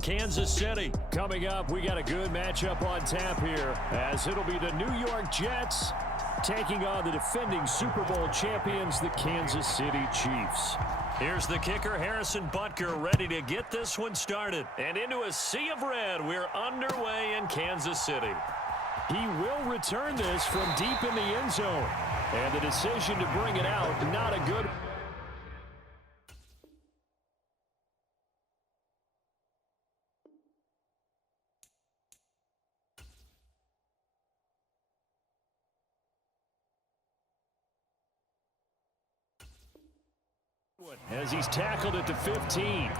Kansas City. Coming up, we got a good matchup on tap here, as it'll be the New York Jets taking on the defending Super Bowl champions, the Kansas City Chiefs. Here's the kicker, Harrison Butker, ready to get this one started. And into a sea of red, we're underway in Kansas City. He will return this from deep in the end zone. And the decision to bring it out, not a good one. As he's tackled at the 15.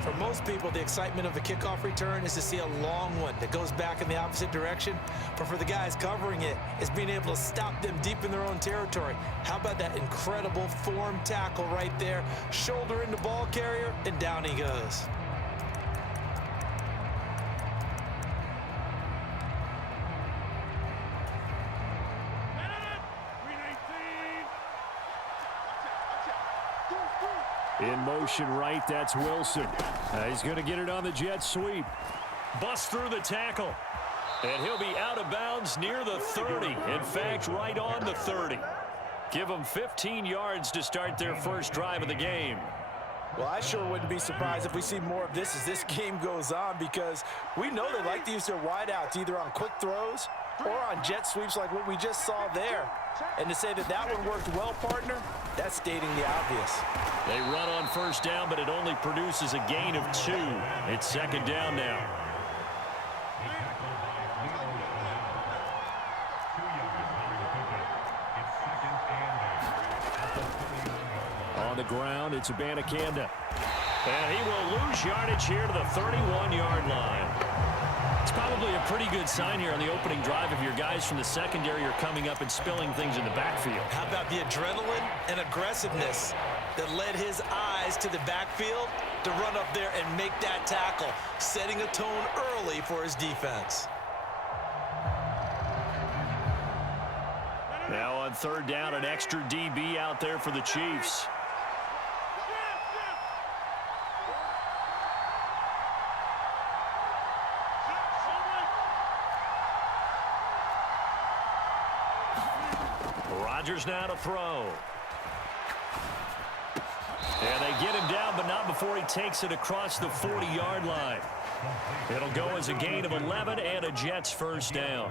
For most people, the excitement of a kickoff return is to see a long one that goes back in the opposite direction. But for the guys covering it, it's being able to stop them deep in their own territory. How about that incredible form tackle right there? Shoulder in the ball carrier, and down he goes. In motion right, that's Wilson. He's going to get it on the jet sweep. Bust through the tackle. And he'll be out of bounds near the 30. In fact, right on the 30. Give them 15 yards to start their first drive of the game. Well, I sure wouldn't be surprised if we see more of this as this game goes on, because we know they like to use their wideouts either on quick throws or on jet sweeps like what we just saw there. And to say that that one worked well, partner, that's stating the obvious. They run on first down, but it only produces a gain of 2. It's second down now. On the ground, it's Abanikanda. And he will lose yardage here to the 31-yard line. It's probably a pretty good sign here on the opening drive if your guys from the secondary are coming up and spilling things in the backfield. How about the adrenaline and aggressiveness that led his eyes to the backfield to run up there and make that tackle, setting a tone early for his defense. Now on third down, an extra DB out there for the Chiefs. Rodgers now to throw. And they get him down, but not before he takes it across the 40-yard line. It'll go as a gain of 11 and a Jets first down.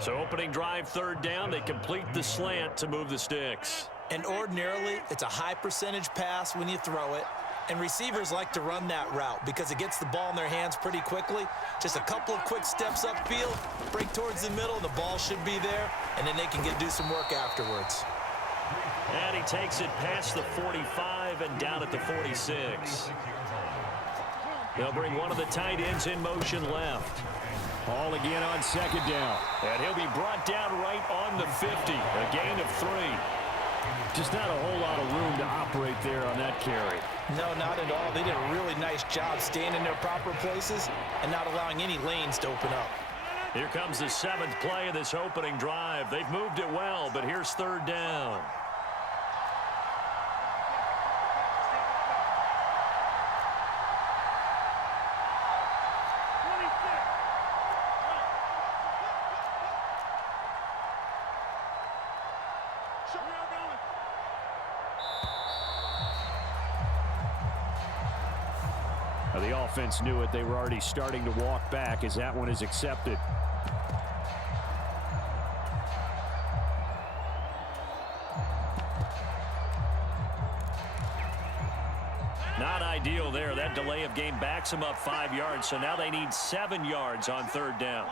So opening drive, third down, they complete the slant to move the sticks. And ordinarily, it's a high percentage pass when you throw it. And receivers like to run that route because it gets the ball in their hands pretty quickly. Just a couple of quick steps upfield, break towards the middle, the ball should be there, and then they can do some work afterwards. And he takes it past the 45 and down at the 46. They'll bring one of the tight ends in motion left. Ball again on second down. And he'll be brought down right on the 50. A gain of 3. Just not a whole lot of room to operate there on that carry. No, not at all. They did a really nice job staying in their proper places and not allowing any lanes to open up. Here comes the 7th play of this opening drive. They've moved it well, but here's third down. The offense knew it. They were already starting to walk back as that one is accepted. Not ideal there. That delay of game backs them up 5 yards, so now they need 7 yards on third down.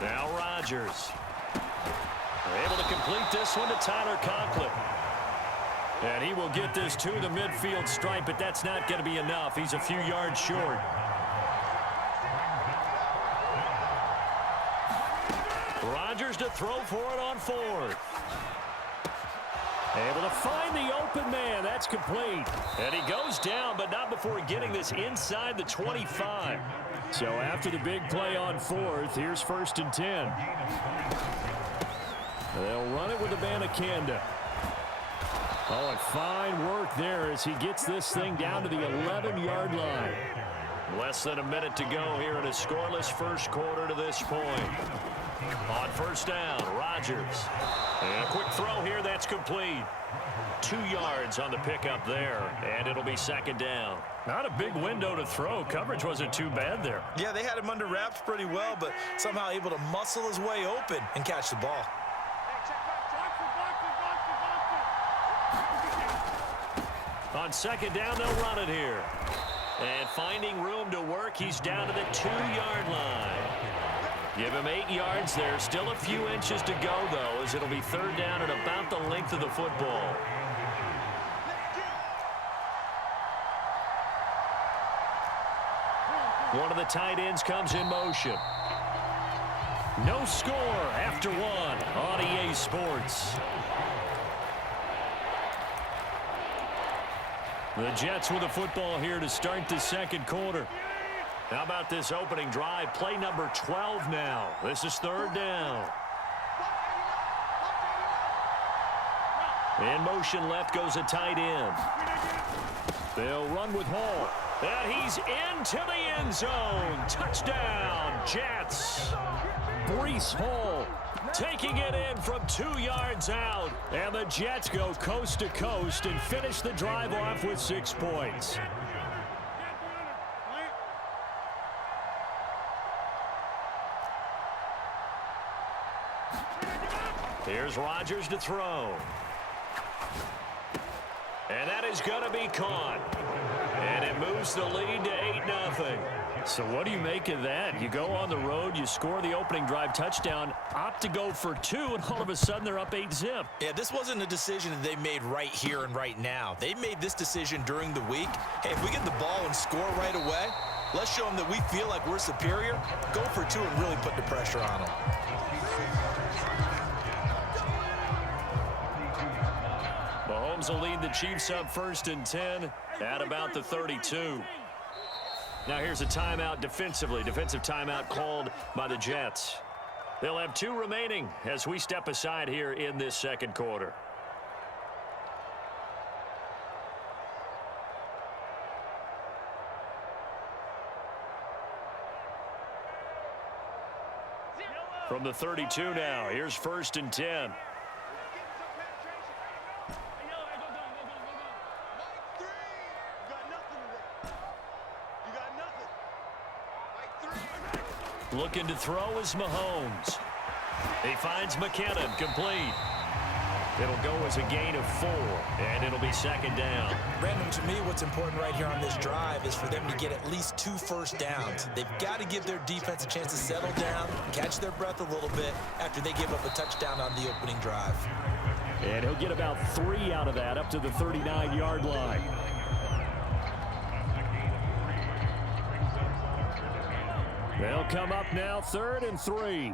Now Rodgers. They're able to complete this one to Tyler Conklin. And he will get this to the midfield stripe, but that's not going to be enough. He's a few yards short. Rodgers to throw for it on 4th. Able to find the open man. That's complete. And he goes down, but not before getting this inside the 25. So after the big play on 4th, here's 1st and 10. They'll run it with Abanikanda. Oh, and fine work there as he gets this thing down to the 11-yard line. Less than a minute to go here in a scoreless first quarter to this point. On first down, Rodgers. And a quick throw here, that's complete. 2 yards on the pickup there, and it'll be second down. Not a big window to throw. Coverage wasn't too bad there. Yeah, they had him under wraps pretty well, but somehow able to muscle his way open and catch the ball. On second down, they'll run it here. And finding room to work, he's down to the 2-yard line. Give him 8 yards there. Still a few inches to go, though, as it'll be third down at about the length of the football. One of the tight ends comes in motion. No score after one on EA Sports. The Jets with the football here to start the second quarter. How about this opening drive? Play number 12 now. This is third down. In motion left goes a tight end. They'll run with Hall. And he's into the end zone. Touchdown, Jets. Breece Hall taking it in from 2 yards out. And the Jets go coast to coast and finish the drive off with 6 points. Here's Rodgers to throw. And that is going to be caught. And it moves the lead to 8-0. So what do you make of that? You go on the road, you score the opening drive touchdown, opt to go for 2, and all of a sudden they're up 8-zip. Yeah, this wasn't a decision that they made right here and right now. They made this decision during the week. Hey, if we get the ball and score right away, let's show them that we feel like we're superior. Go for 2 and really put the pressure on them. Mahomes will lead the Chiefs up 1st and 10 at about the 32. Now here's a timeout defensively. Defensive timeout called by the Jets. They'll have 2 remaining as we step aside here in this second quarter. From the 32 now, here's 1st and 10. Looking to throw is Mahomes. He finds McKinnon, complete. It'll go as a gain of 4, and it'll be second down. Brandon, to me, what's important right here on this drive is for them to get at least 2 first downs. They've got to give their defense a chance to settle down, catch their breath a little bit after they give up a touchdown on the opening drive. And he'll get about 3 out of that, up to the 39-yard line. They'll come up now, 3rd and 3.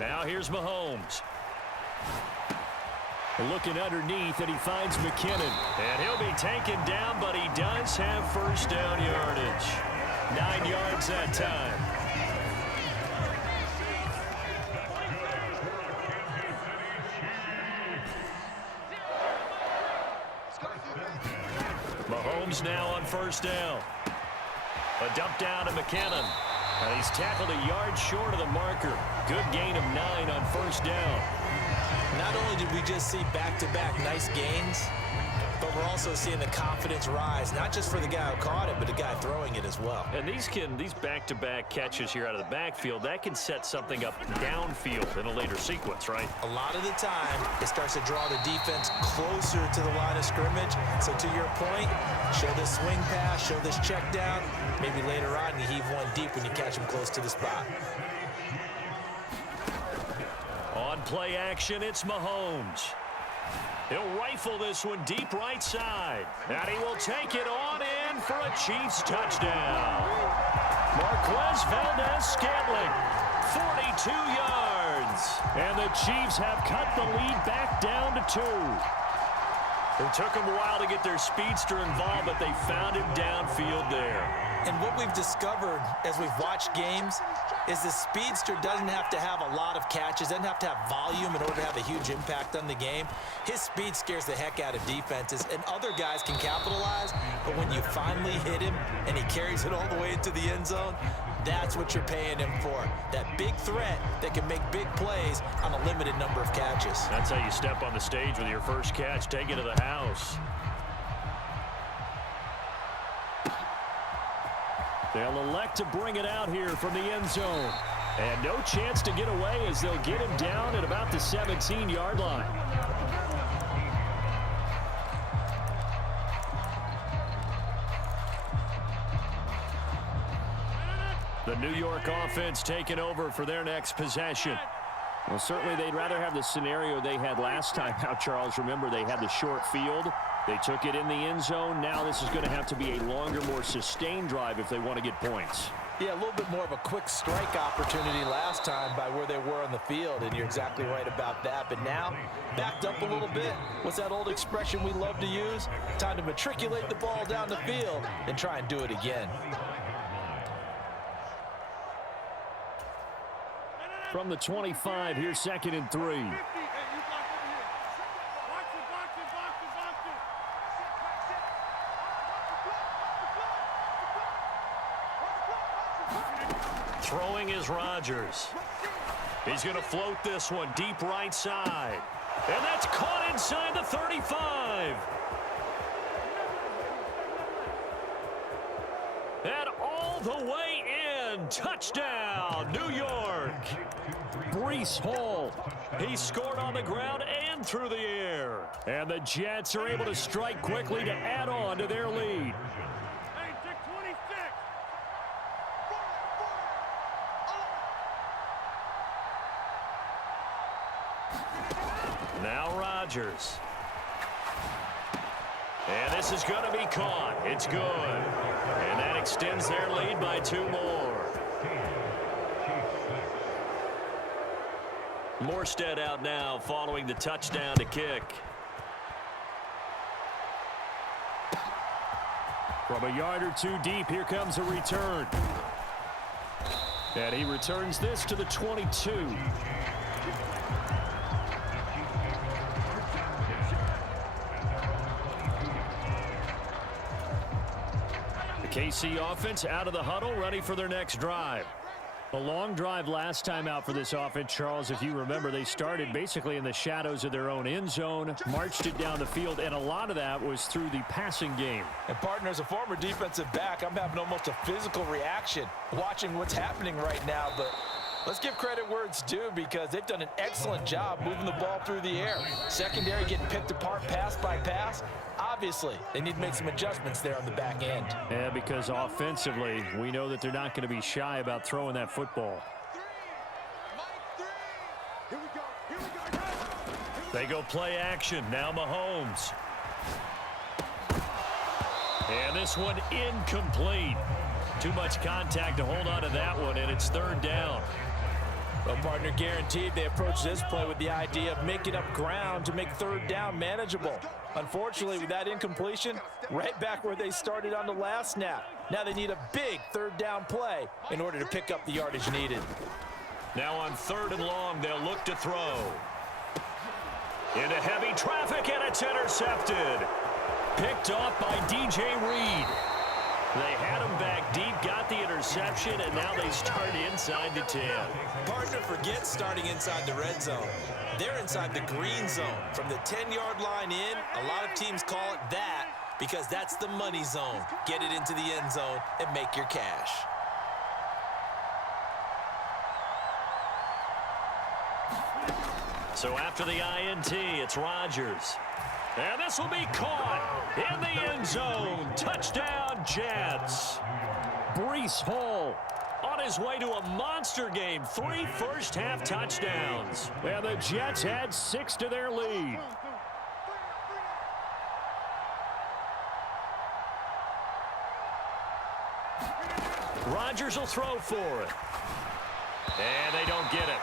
Now here's Mahomes. Looking underneath, and he finds McKinnon. And he'll be taken down, but he does have first down yardage. 9 yards that time. Mahomes now on first down. A dump down to McKinnon. And he's tackled a yard short of the marker. Good gain of 9 on first down. Not only did we just see back-to-back nice gains, but we're also seeing the confidence rise, not just for the guy who caught it, but the guy throwing it as well. And these back-to-back catches here out of the backfield, that can set something up downfield in a later sequence, right? A lot of the time, it starts to draw the defense closer to the line of scrimmage. So to your point, show this swing pass, show this check down. Maybe later on, you heave one deep when you catch him close to the spot. On play action, it's Mahomes. He'll rifle this one deep right side. And he will take it on in for a Chiefs touchdown. Marquez Valdez-Scantling, 42 yards. And the Chiefs have cut the lead back down to 2. It took them a while to get their speedster involved, but they found him downfield there. And what we've discovered as we've watched games is the speedster doesn't have to have a lot of catches, doesn't have to have volume in order to have a huge impact on the game. His speed scares the heck out of defenses, and other guys can capitalize, but when you finally hit him and he carries it all the way into the end zone, that's what you're paying him for. That big threat that can make big plays on a limited number of catches. That's how you step on the stage with your first catch. Take it to the house. They'll elect to bring it out here from the end zone. And no chance to get away as they'll get him down at about the 17-yard line. The New York offense taking over for their next possession. Well, certainly they'd rather have the scenario they had last time out, Charles. Remember, they had the short field. They took it in the end zone. Now this is going to have to be a longer, more sustained drive if they want to get points. Yeah, a little bit more of a quick strike opportunity last time by where they were on the field, and you're exactly right about that. But now, backed up a little bit. What's that old expression we love to use? Time to matriculate the ball down the field and try and do it again. From the 25, here's 2nd and 3. Throwing is Rodgers. He's going to float this one deep right side. And that's caught inside the 35. And all the way in. Touchdown, New York. Breece Hall. He scored on the ground and through the air. And the Jets are able to strike quickly to add on to their lead. Now Rodgers. And this is going to be caught. It's good. And that extends their lead by 2 more. Morstead out now following the touchdown to kick. From a yard or 2 deep, here comes a return. And he returns this to the 22. The KC offense out of the huddle, ready for their next drive. A long drive last time out for this offense, Charles. If you remember, they started basically in the shadows of their own end zone, marched it down the field, and a lot of that was through the passing game. And, partner, as a former defensive back, I'm having almost a physical reaction watching what's happening right now. But let's give credit where it's due because they've done an excellent job moving the ball through the air. Secondary getting picked apart pass by pass. Obviously, they need to make some adjustments there on the back end. Yeah, because offensively, we know that they're not going to be shy about throwing that football. They go play action. Now Mahomes. And this one incomplete. Too much contact to hold on to that one, and it's 3rd down. Well, partner, guaranteed they approach this play with the idea of making up ground to make 3rd down manageable. Unfortunately, with that incompletion, right back where they started on the last snap. Now they need a big 3rd down play in order to pick up the yardage needed. Now on 3rd and long, they'll look to throw. Into heavy traffic, and it's intercepted. Picked off by DJ Reed. They had him back deep, got the interception, and now they start inside the 10. Partner, forget starting inside the red zone. They're inside the green zone. From the 10-yard line in, a lot of teams call it that because that's the money zone. Get it into the end zone and make your cash. So after the INT, it's Rodgers. And this will be caught in the end zone. Touchdown, Jets. Breece Hall on his way to a monster game. 3 first-half touchdowns. And the Jets had 6 to their lead. Rodgers will throw for it. And they don't get it.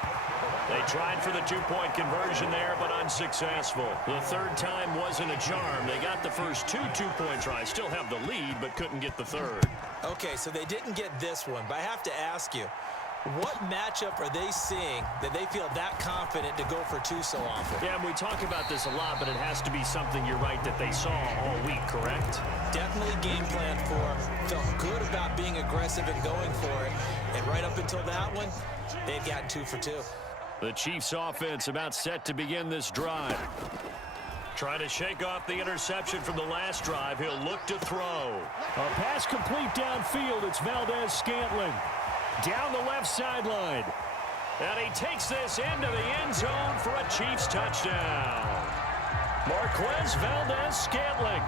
They tried for the two-point conversion there, but unsuccessful. The third time wasn't a charm. They got the first two-point tries. Still have the lead, but couldn't get the third. Okay, so they didn't get this one, but I have to ask you, what matchup are they seeing that they feel that confident to go for two so often? Yeah, and we talk about this a lot, but it has to be something, you're right, that they saw all week, correct? Definitely game plan for, felt good about being aggressive and going for it. And right up until that one, they had gotten 2 for 2. The Chiefs offense about set to begin this drive. Trying to shake off the interception from the last drive. He'll look to throw. A pass complete downfield. It's Valdez-Scantling. Down the left sideline. And he takes this into the end zone for a Chiefs touchdown. Marquez Valdez-Scantling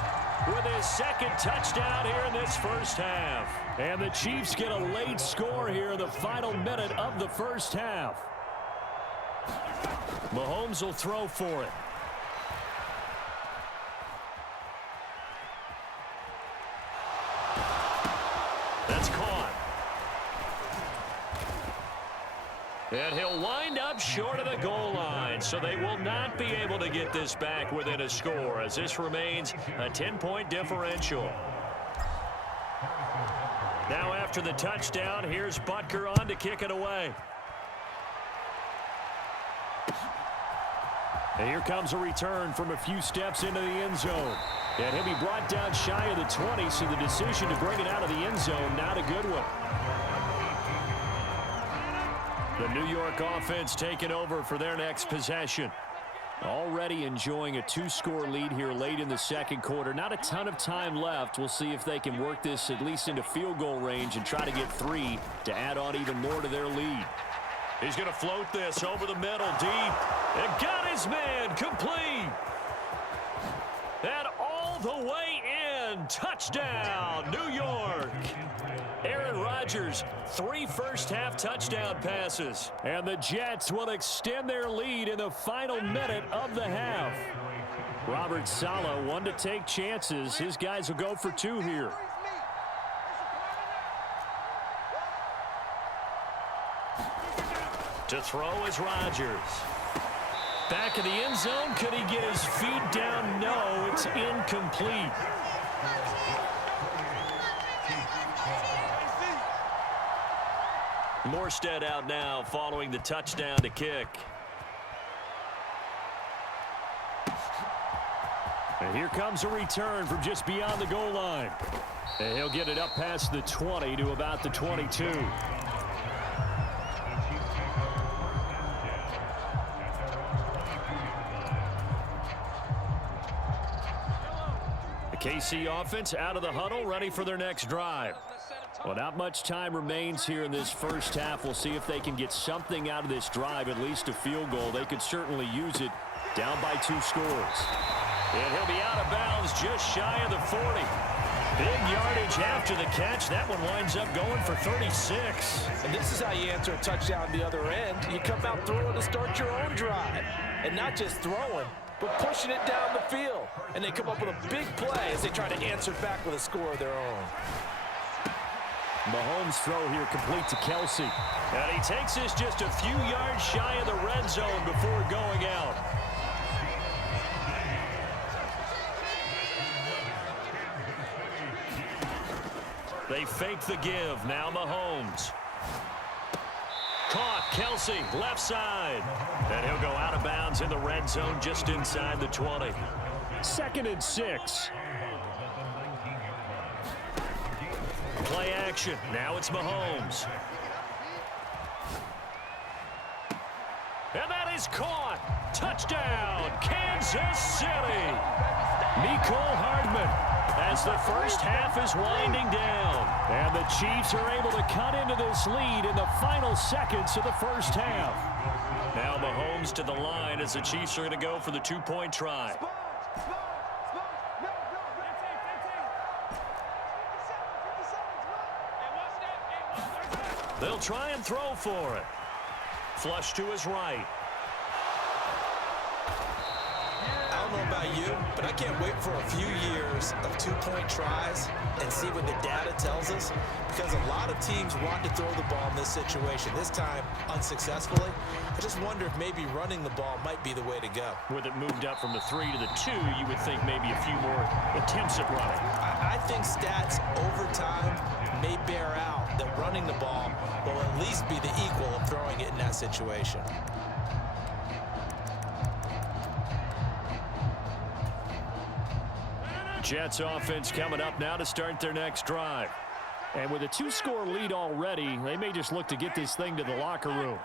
with his second touchdown here in this first half. And the Chiefs get a late score here in the final minute of the first half. Mahomes will throw for it. That's caught. And he'll wind up short of the goal line, so they will not be able to get this back within a score, as this remains a 10-point differential. Now after the touchdown, here's Butker on to kick it away. And here comes a return from a few steps into the end zone. And he'll be brought down shy of the 20, so the decision to bring it out of the end zone, not a good one. The New York offense taking over for their next possession. Already enjoying a 2-score lead here late in the second quarter. Not a ton of time left. We'll see if they can work this at least into field goal range and try to get 3 to add on even more to their lead. He's going to float this over the middle, deep. And got his man, complete. And all the way in. Touchdown, New York. Aaron Rodgers, 3 first-half touchdown passes. And the Jets will extend their lead in the final minute of the half. Robert Saleh, one to take chances. His guys will go for 2 here. To throw is Rodgers. Back of the end zone. Could he get his feet down? No, it's incomplete. Morstead out now following the touchdown to kick. And here comes a return from just beyond the goal line. And he'll get it up past the 20 to about the 22. The KC offense out of the huddle, ready for their next drive. Well, not much time remains here in this first half. We'll see if they can get something out of this drive, at least a field goal. They could certainly use it, down by 2 scores. And he'll be out of bounds just shy of the 40. Big yardage after the catch. That one winds up going for 36. And this is how you answer a touchdown the other end. You come out throwing to start your own drive. And not just throwing, but pushing it down the field. And they come up with a big play as they try to answer back with a score of their own. Mahomes' throw here complete to Kelsey. And he takes this just a few yards shy of the red zone before going out. They fake the give. Now Mahomes. Caught. Kelsey, left side. And he'll go out of bounds in the red zone just inside the 20. 2nd and 6. Play action. Now it's Mahomes. And that is caught. Touchdown, Kansas City. Mecole Hardman as the first half is winding down. And the Chiefs are able to cut into this lead in the final seconds of the first half. Now Mahomes to the line as the Chiefs are going to go for the 2-point try. They'll try and throw for it. Flush to his right. Out don't know about you, but I can't wait for a few years of two-point tries and see what the data tells us, because a lot of teams want to throw the ball in this situation, this time unsuccessfully. I just wonder if maybe running the ball might be the way to go. With it moved up from the 3 to the 2, you would think maybe a few more attempts at running. I think stats over time may bear out that running the ball will at least be the equal of throwing it in that situation. Jets offense coming up now to start their next drive. And with a 2-score lead already, they may just look to get this thing to the locker room.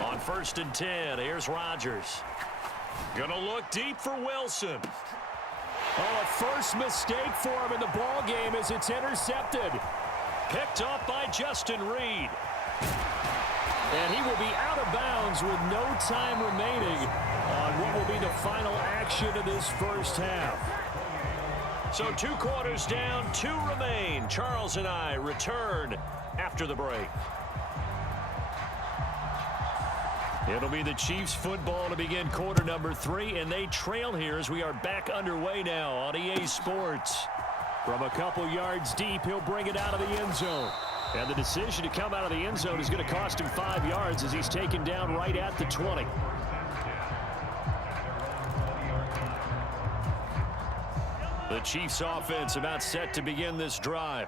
On 1st and 10, here's Rodgers. Gonna look deep for Wilson. Oh, a first mistake for him in the ball game as it's intercepted. Picked up by Justin Reed. And he will be out of bounds with no time remaining on what will be the final action of this first half. So 2 quarters down, 2 remain. Charles and I return after the break. It'll be the Chiefs football to begin quarter number 3, and they trail here as we are back underway now on EA Sports. From a couple yards deep, he'll bring it out of the end zone. And the decision to come out of the end zone is going to cost him 5 yards as he's taken down right at the 20. The Chiefs offense about set to begin this drive.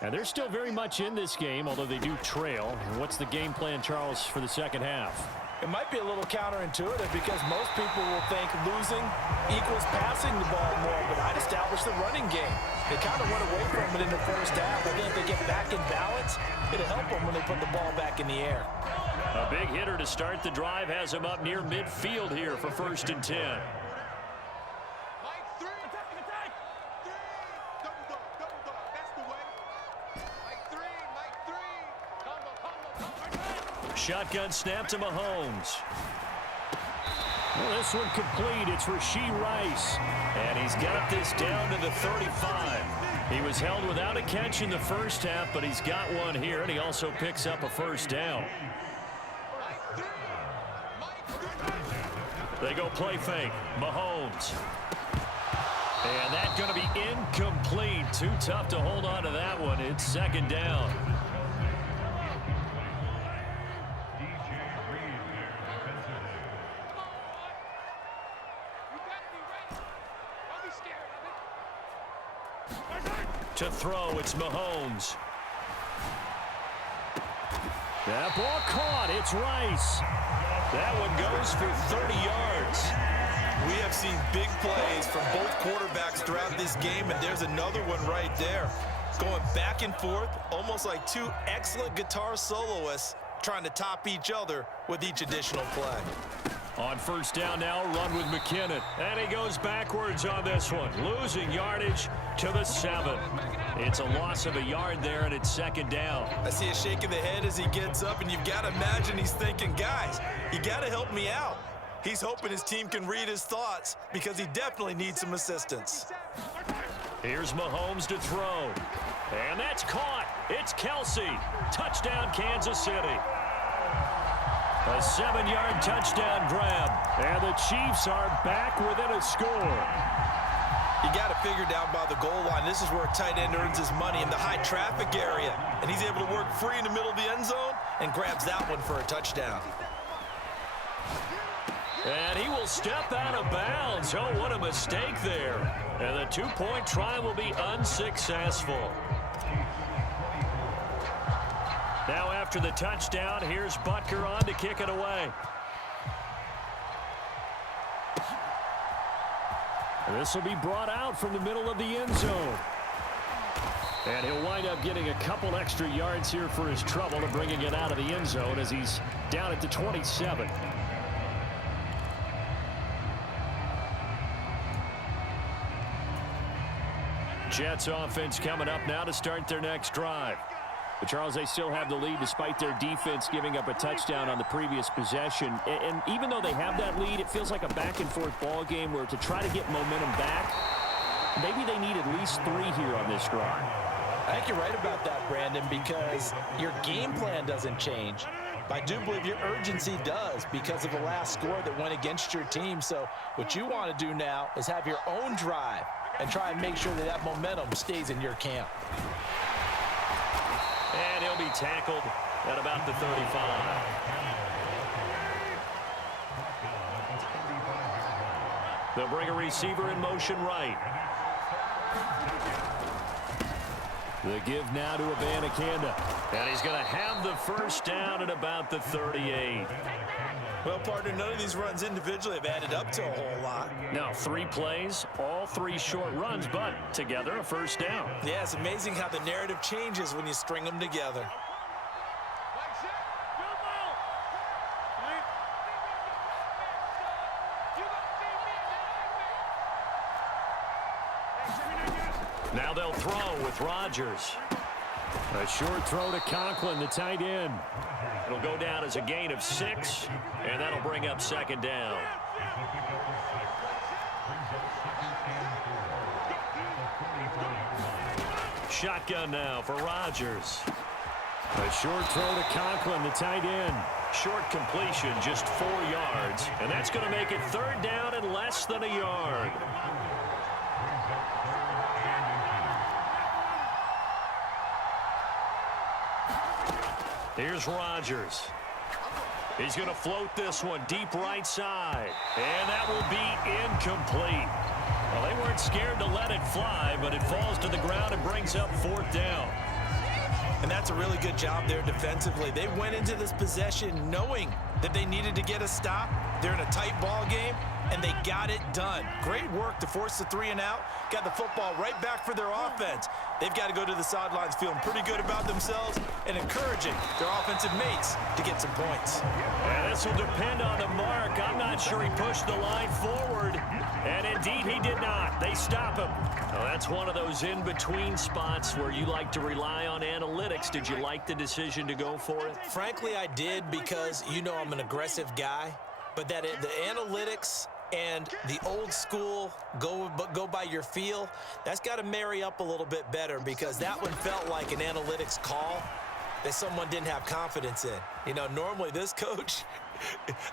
And they're still very much in this game, although they do trail. And what's the game plan, Charles, for the second half? It might be a little counterintuitive because most people will think losing equals passing the ball more, but I'd establish the running game. They kind of went away from it in the first half. I think if they get back in balance, it'll help them when they put the ball back in the air. A big hitter to start the drive has him up near midfield here for 1st and 10. Shotgun snap to Mahomes. Well, this one complete. It's Rashee Rice. And he's got this down to the 35. He was held without a catch in the first half, but he's got one here, and he also picks up a first down. They go play fake. Mahomes. And that's going to be incomplete. Too tough to hold on to that one. It's 2nd down. To throw, it's Mahomes. That ball caught. It's Rice. That one goes for 30 yards. We have seen big plays from both quarterbacks throughout this game, and there's another one right there. Going back and forth, almost like 2 excellent guitar soloists trying to top each other with each additional play. On 1st down now, run with McKinnon. And he goes backwards on this one. Losing yardage to the 7. It's a loss of a yard there, and it's 2nd down. I see a shake of the head as he gets up, and you've got to imagine he's thinking, guys, you got to help me out. He's hoping his team can read his thoughts because he definitely needs some assistance. Here's Mahomes to throw. And that's caught. It's Kelsey. Touchdown, Kansas City. A 7-yard touchdown grab. And the Chiefs are back within a score. You got to figure down by the goal line. This is where a tight end earns his money in the high traffic area. And he's able to work free in the middle of the end zone and grabs that one for a touchdown. And he will step out of bounds. Oh, what a mistake there. And the 2-point try will be unsuccessful. Now after the touchdown, here's Butker on to kick it away. This will be brought out from the middle of the end zone. And he'll wind up getting a couple extra yards here for his trouble to bringing it out of the end zone as he's down at the 27. Jets offense coming up now to start their next drive. But Charles, they still have the lead despite their defense giving up a touchdown on the previous possession. And even though they have that lead, it feels like a back-and-forth ball game where to try to get momentum back, maybe they need at least 3 here on this drive. I think you're right about that, Brandon, because your game plan doesn't change. I do believe your urgency does because of the last score that went against your team. So what you want to do now is have your own drive and try and make sure that that momentum stays in your camp. And he'll be tackled at about the 35. They'll bring a receiver in motion right. The give now to Abanikanda. And he's going to have the first down at about the 38. Well, partner, none of these runs individually have added up to a whole lot. Now, 3 plays, all 3 short runs, but together a first down. Yeah, it's amazing how the narrative changes when you string them together. Now they'll throw with Rodgers. A short throw to Conklin, the tight end. It'll go down as a gain of 6, and that'll bring up second down. Shotgun now for Rodgers. A short throw to Conklin, the tight end. Short completion, just 4 yards, and that's going to make it third down and less than a yard. Here's Rodgers. He's going to float this one deep right side. And that will be incomplete. Well, they weren't scared to let it fly, but it falls to the ground and brings up fourth down. And that's a really good job there defensively. They went into this possession knowing that they needed to get a stop. They're in a tight ball game, and they got it done. Great work to force the 3 and out. Got the football right back for their offense. They've got to go to the sidelines feeling pretty good about themselves and encouraging their offensive mates to get some points. Yeah, this will depend on the mark. I'm not sure he pushed the line forward. And indeed, he did not. They stop him. Well, that's one of those in-between spots where you like to rely on analytics. Did you like the decision to go for it? Frankly, I did because, you know, I'm an aggressive guy. But that the analytics and the old school go by your feel, that's got to marry up a little bit better because that one felt like an analytics call that someone didn't have confidence in. You know, normally this coach,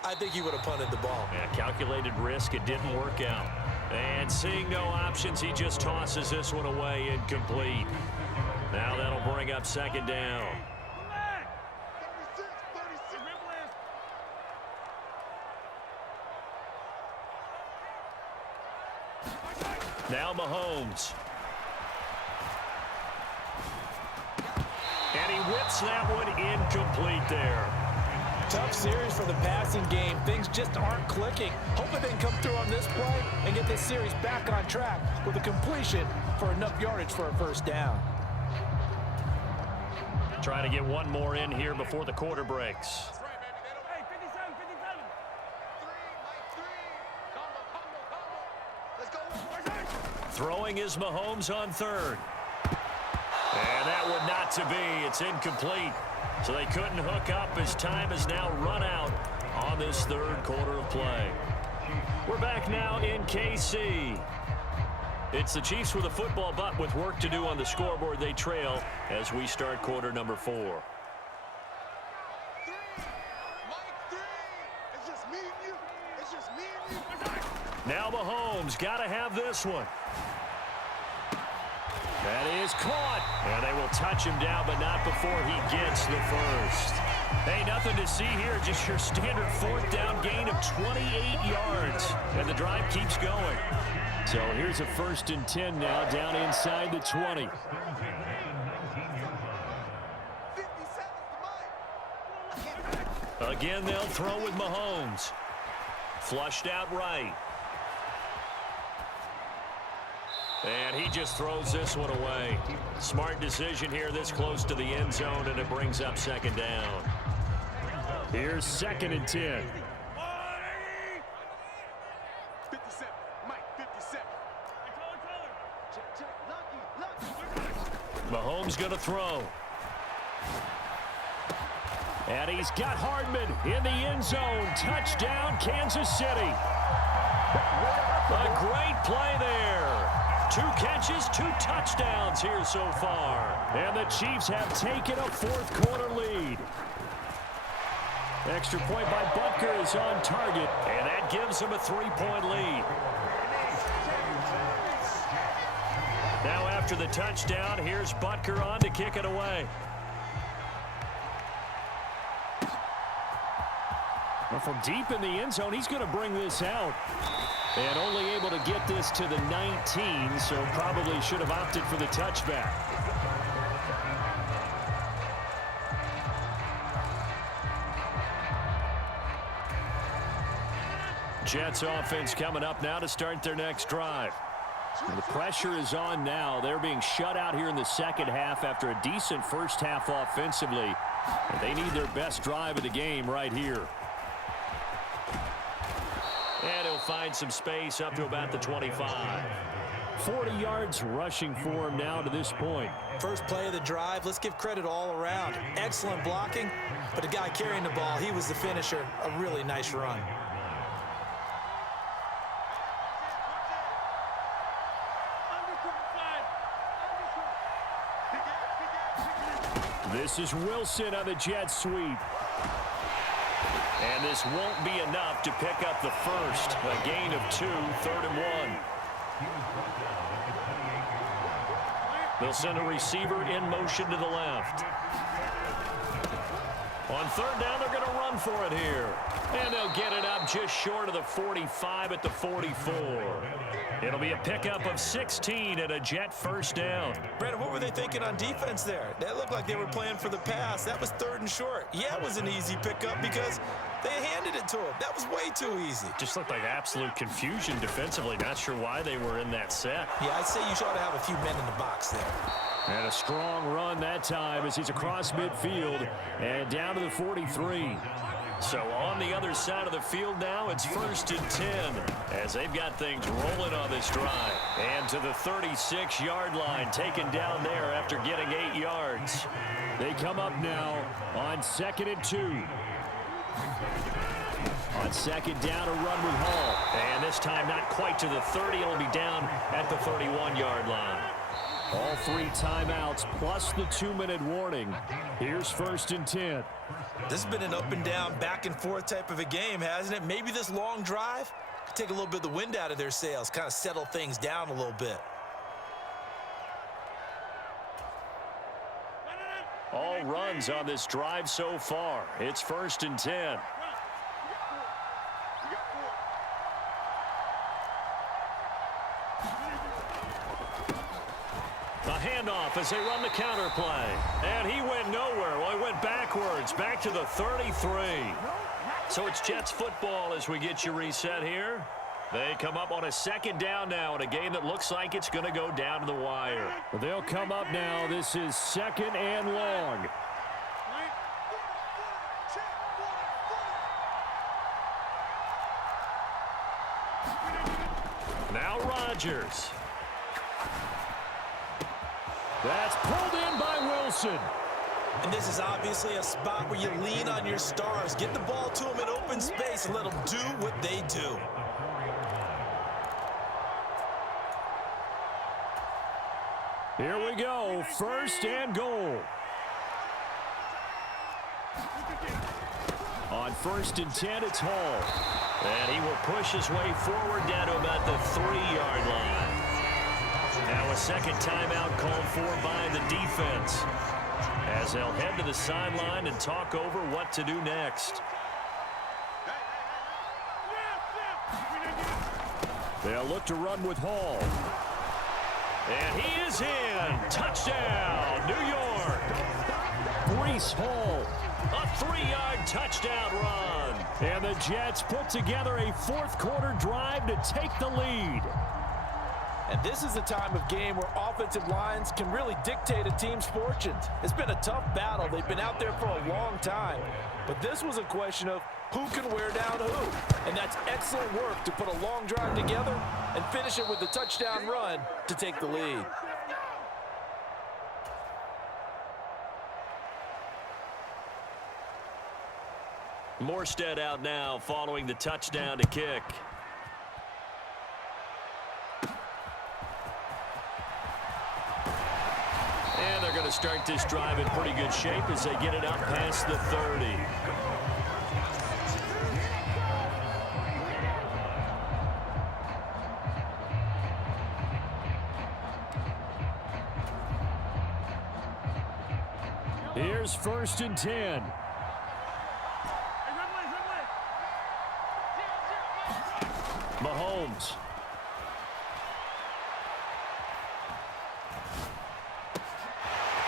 I think he would have punted the ball. Yeah, calculated risk. It didn't work out. And seeing no options, he just tosses this one away incomplete. Now that'll bring up second down. Now Mahomes. And he whips that one incomplete there. Tough series for the passing game. Things just aren't clicking. Hoping they can come through on this play and get this series back on track with a completion for enough yardage for a first down. Trying to get one more in here before the quarter breaks. Throwing is Mahomes on third. And that would not to be. It's incomplete. So they couldn't hook up as time has now run out on this third quarter of play. We're back now in KC. It's the Chiefs with a football, but with work to do on the scoreboard, they trail as we start quarter number 4. Now Mahomes got to have this one. That is caught. And they will touch him down, but not before he gets the first. Hey, nothing to see here. Just your standard fourth down gain of 28 yards. And the drive keeps going. So here's a 1st and 10 now down inside the 20. Again, they'll throw with Mahomes. Flushed out right. And he just throws this one away. Smart decision here this close to the end zone, and it brings up second down. Here's 2nd and 10. 57. Mike, 57. Mahomes going to throw. And he's got Hardman in the end zone. Touchdown, Kansas City. A great play there. 2 catches, 2 touchdowns here so far. And the Chiefs have taken a fourth-quarter lead. Extra point by Butker is on target, and that gives him a 3-point lead. Now after the touchdown, here's Butker on to kick it away. Well, from deep in the end zone, he's going to bring this out. And only able to get this to the 19, so probably should have opted for the touchback. Jets offense coming up now to start their next drive. And the pressure is on now. They're being shut out here in the second half after a decent first half offensively. And they need their best drive of the game right here. And he'll find some space up to about the 25. 40 yards rushing for him now to this point. First play of the drive, let's give credit all around. Excellent blocking, but the guy carrying the ball, he was the finisher. A really nice run. This is Wilson on the jet sweep. And this won't be enough to pick up the first. A gain of 2, 3rd and 1. They'll send a receiver in motion to the left. On 3rd down, they're going to run for it here. And they'll get it up just short of the 45 at the 44. It'll be a pickup of 16 and a Jet first down. Brandon, what were they thinking on defense there? That looked like they were playing for the pass. That was 3rd and short. Yeah, it was an easy pickup because they handed it to him. That was way too easy. Just looked like absolute confusion defensively. Not sure why they were in that set. Yeah, I'd say you ought to have a few men in the box there. And a strong run that time as he's across midfield and down to the 43. So on the other side of the field now, it's 1st and 10 as they've got things rolling on this drive. And to the 36-yard line, taken down there after getting 8 yards. They come up now on 2nd and 2. On 2nd down, a run with Hall. And this time not quite to the 30. It'll be down at the 31-yard line. All 3 timeouts plus the 2-minute warning. Here's 1st and 10. This has been an up and down, back and forth type of a game, hasn't it? Maybe this long drive could take a little bit of the wind out of their sails, kind of settle things down a little bit. All runs on this drive so far. It's 1st and 10. A handoff as they run the counter play. And he went nowhere. Well, he went backwards, back to the 33. So it's Jets football as we get you reset here. They come up on a 2nd down now in a game that looks like it's going to go down to the wire. They'll come up now. This is 2nd and long. Now Rodgers. That's pulled in by Wilson. And this is obviously a spot where you lean on your stars. Get the ball to them in open space and let them do what they do. Here we go. 1st and goal. On 1st and 10, it's Hall. And he will push his way forward down to about the 3-yard line. Now a 2nd timeout called for by the defense as they'll head to the sideline and talk over what to do next. They'll look to run with Hall. And he is in. Touchdown, New York. Breece Hall, a 3-yard touchdown run. And the Jets put together a 4th-quarter drive to take the lead. And this is the time of game where offensive lines can really dictate a team's fortunes. It's been a tough battle. They've been out there for a long time. But this was a question of who can wear down who. And that's excellent work to put a long drive together and finish it with a touchdown run to take the lead. Morstead out now following the touchdown to kick. to start this drive in pretty good shape as they get it up past the 30. Here's 1st and 10. Mahomes.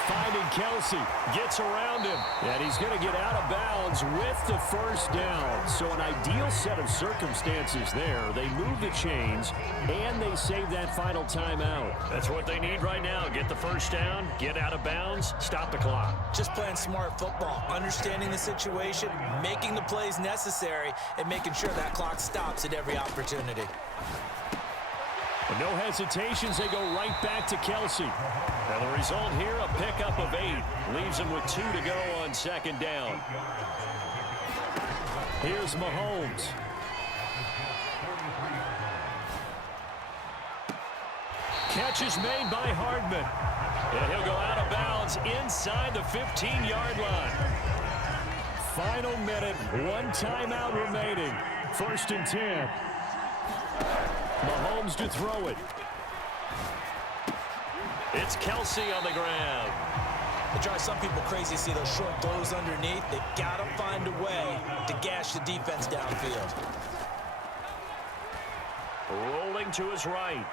Finding Kelsey. Gets around him. And he's going to get out of bounds with the 1st down. So an ideal set of circumstances there. They move the chains, and they save that final timeout. That's what they need right now. Get the 1st down, get out of bounds, stop the clock. Just playing smart football, understanding the situation, making the plays necessary, and making sure that clock stops at every opportunity. With no hesitations, they go right back to Kelsey. And the result here, a pickup of 8. Leaves him with 2 to go on 2nd down. Here's Mahomes. Catch is made by Hardman. And he'll go out of bounds inside the 15-yard line. Final minute, 1 timeout remaining. 1st and 10. Mahomes to throw it. It's Kelsey on the ground. It drives some people crazy to see those short throws underneath. They've got to find a way to gash the defense downfield. Rolling to his right.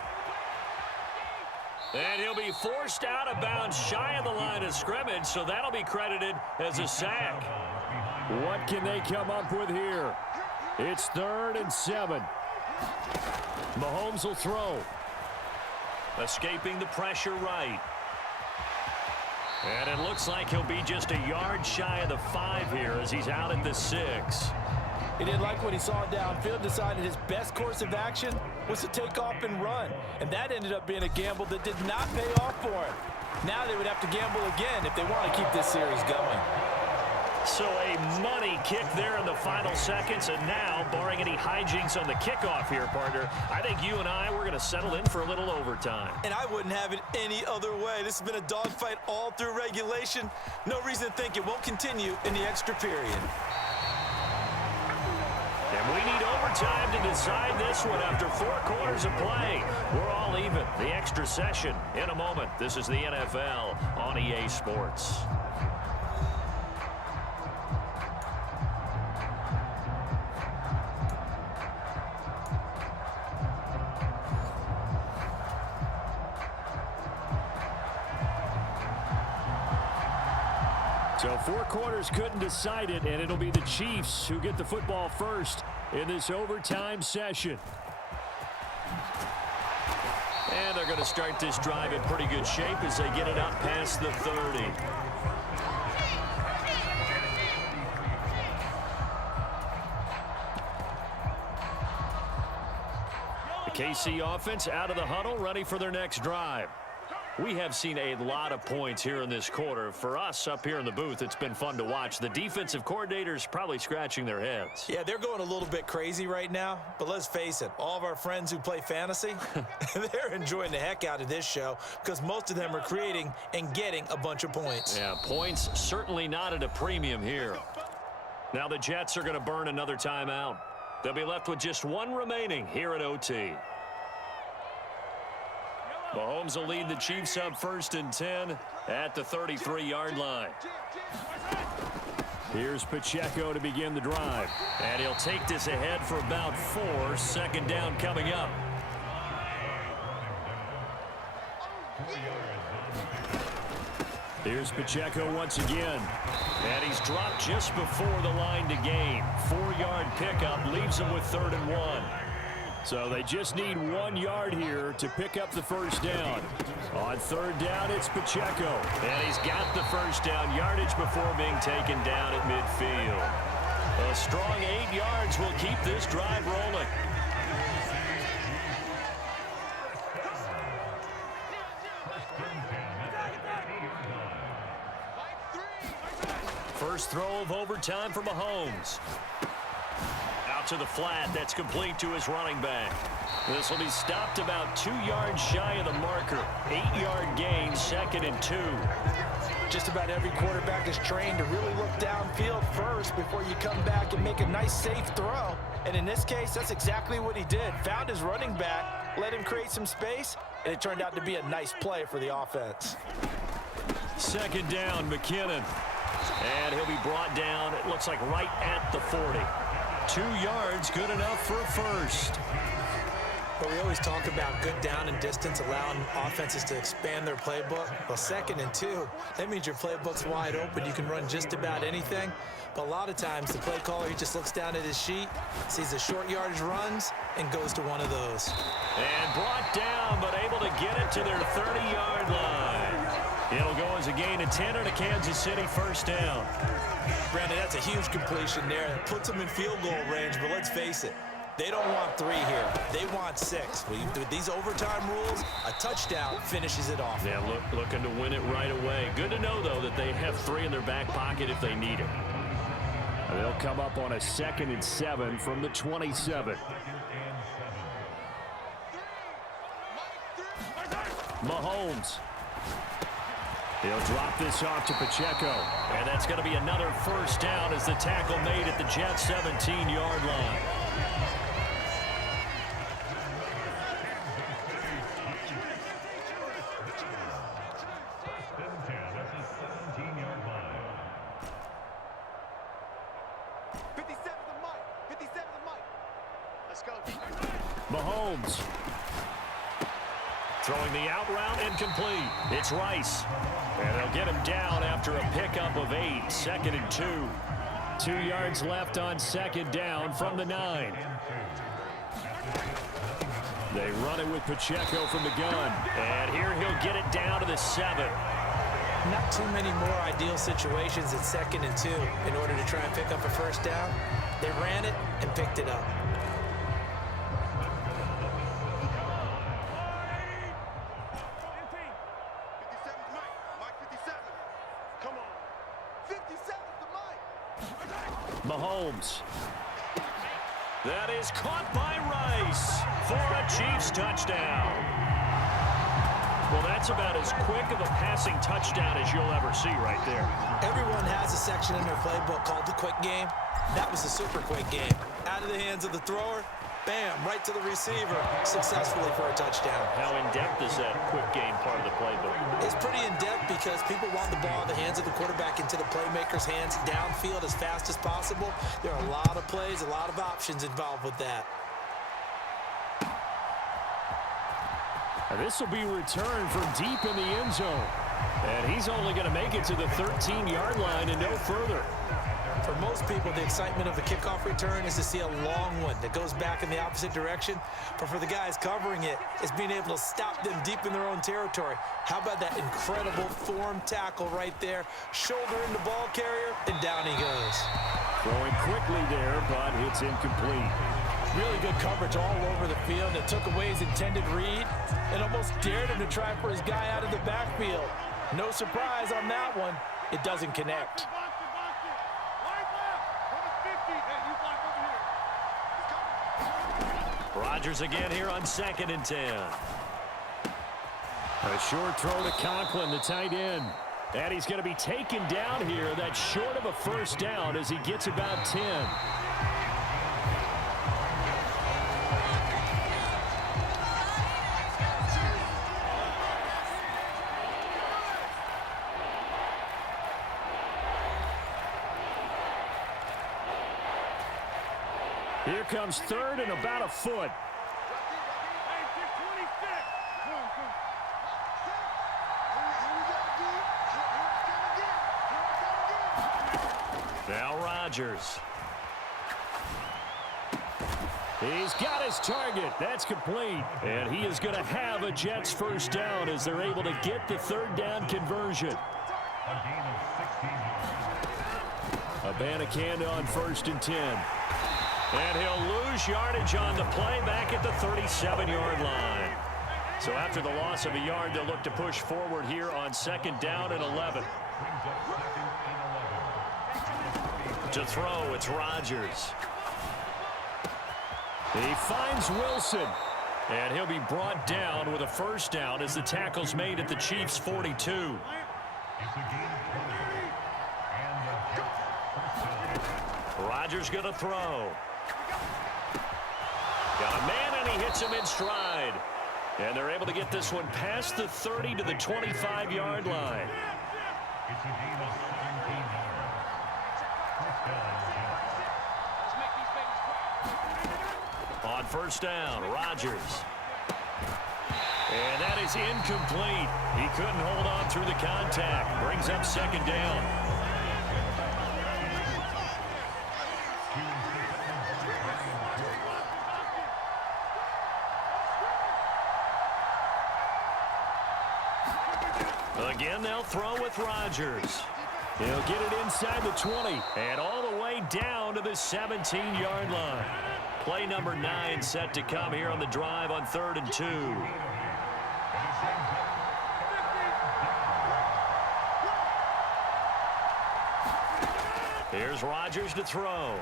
And he'll be forced out of bounds shy of the line of scrimmage, so that'll be credited as a sack. What can they come up with here? It's 3rd and 7. Mahomes will throw. Escaping the pressure right. And it looks like he'll be just a yard shy of the 5 here as he's out at the 6. He didn't like what he saw downfield, decided his best course of action was to take off and run. And that ended up being a gamble that did not pay off for him. Now they would have to gamble again if they want to keep this series going. So a money kick there in the final seconds, and now, barring any hijinks on the kickoff here, partner, I think you and I, we're going to settle in for a little overtime. And I wouldn't have it any other way. This has been a dogfight all through regulation. No reason to think it won't continue in the extra period. And we need overtime to decide this one after 4 quarters of play. We're all even. The extra session in a moment. This is the NFL on EA Sports. So 4 quarters couldn't decide it, and it'll be the Chiefs who get the football first in this overtime session. And they're going to start this drive in pretty good shape as they get it up past the 30. The KC offense out of the huddle, ready for their next drive. We have seen a lot of points here in this quarter. For us up here in the booth, it's been fun to watch. The defensive coordinators probably scratching their heads. Yeah, they're going a little bit crazy right now, but let's face it, all of our friends who play fantasy, they're enjoying the heck out of this show because most of them are creating and getting a bunch of points. Yeah, points certainly not at a premium here. Now the Jets are going to burn another timeout. They'll be left with just 1 remaining here at OT. Mahomes will lead the Chiefs up 1st and 10 at the 33-yard line. Here's Pacheco to begin the drive. And he'll take this ahead for about 4. 2nd down coming up. Here's Pacheco once again. And he's dropped just before the line to gain. 4-yard pickup leaves him with 3rd and 1. So they just need 1 yard here to pick up the 1st down. On 3rd down, it's Pacheco. And he's got the 1st down yardage before being taken down at midfield. A strong 8 yards will keep this drive rolling. First throw of overtime for Mahomes. Out to the flat. That's complete to his running back. This will be stopped about 2 yards shy of the marker. 8-yard gain, 2nd and 2. Just about every quarterback is trained to really look downfield first before you come back and make a nice, safe throw. And in this case, that's exactly what he did. Found his running back, let him create some space, and it turned out to be a nice play for the offense. 2nd down, McKinnon. And he'll be brought down, it looks like right at the 40. 2 yards, good enough for a first. But we always talk about good down and distance, allowing offenses to expand their playbook. Well, 2nd and 2, that means your playbook's wide open. You can run just about anything. But a lot of times, the play caller, he just looks down at his sheet, sees the short yardage runs, and goes to one of those. And brought down, but able to get it to their 30-yard line. It'll go as a gain of 10 and a Kansas City first down. Brandon, that's a huge completion there. It puts them in field goal range, but let's face it, they don't want 3 here. They want 6. With these overtime rules, a touchdown finishes it off. Yeah, looking to win it right away. Good to know, though, that they have 3 in their back pocket if they need it. They'll come up on a 2nd and 7 from the 27. Mahomes. He'll drop this off to Pacheco. And that's going to be another first down as the tackle made at the Jets' 17-yard line. Mahomes. Throwing the out route incomplete. It's Rice. And they'll get him down after a pickup of 8. 2nd and 2. 2 yards left on 2nd down from the 9. They run it with Pacheco from the gun. And here he'll get it down to the 7. Not too many more ideal situations at 2nd and 2 in order to try and pick up a first down. They ran it and picked it up. Mahomes. That is caught by Rice for a Chiefs touchdown. Well, that's about as quick of a passing touchdown as you'll ever see right there. Everyone has a section in their playbook called the quick game. That was the super quick game. Out of the hands of the thrower, bam, right to the receiver, successfully for a touchdown. How in-depth is that quick game part of the playbook? It's pretty in-depth because people want the ball in the hands of the quarterback into the playmaker's hands downfield as fast as possible. There are a lot of plays, a lot of options involved with that. And this will be returned from deep in the end zone. And he's only going to make it to the 13-yard line and no further. For most people, the excitement of the kickoff return is to see a long one that goes back in the opposite direction. But for the guys covering it, it's being able to stop them deep in their own territory. How about that incredible form tackle right there? Shoulder into ball carrier, and down he goes. Throwing quickly there, but it's incomplete. Really good coverage all over the field. It took away his intended read and almost dared him to try for his guy out of the backfield. No surprise on that one. It doesn't connect. Rodgers again here on 2nd and 10. A short throw to Conklin, the tight end. And he's going to be taken down here. That's short of a first down as he gets about 10. Here comes 3rd and about a foot. Now Rodgers. He's got his target. That's complete. And he is going to have a Jets first down as they're able to get the 3rd down conversion. Abanikanda on 1st and 10. And he'll lose yardage on the play back at the 37-yard line. So after the loss of a yard, they'll look to push forward here on 2nd down and 11. To throw, it's Rodgers. He finds Wilson. And he'll be brought down with a first down as the tackle's made at the Chiefs' 42. Rodgers going to throw. Got a man, and he hits him in stride. And they're able to get this one past the 30 to the 25-yard line. On first down, Rodgers. And that is incomplete. He couldn't hold on through the contact. Brings up second down. Again, they'll throw with Rodgers. He'll get it inside the 20 and all the way down to the 17-yard line. Play number 9 set to come here on the drive on 3rd and 2. Here's Rodgers to throw.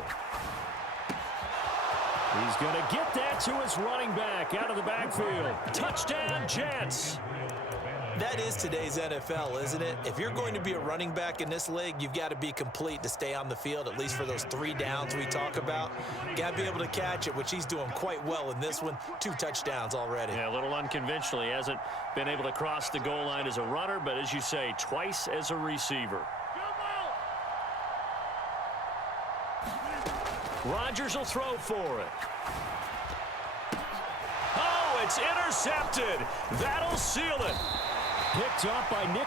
He's going to get that to his running back out of the backfield. Touchdown, Jets. That is today's NFL, isn't it? If you're going to be a running back in this league, you've got to be complete to stay on the field, at least for those 3 downs we talk about. Got to be able to catch it, which he's doing quite well in this one. 2 touchdowns already. Yeah, a little unconventional. He hasn't been able to cross the goal line as a runner, but as you say, twice as a receiver. Rodgers will throw for it. Oh, it's intercepted. That'll seal it. Picked up by Nick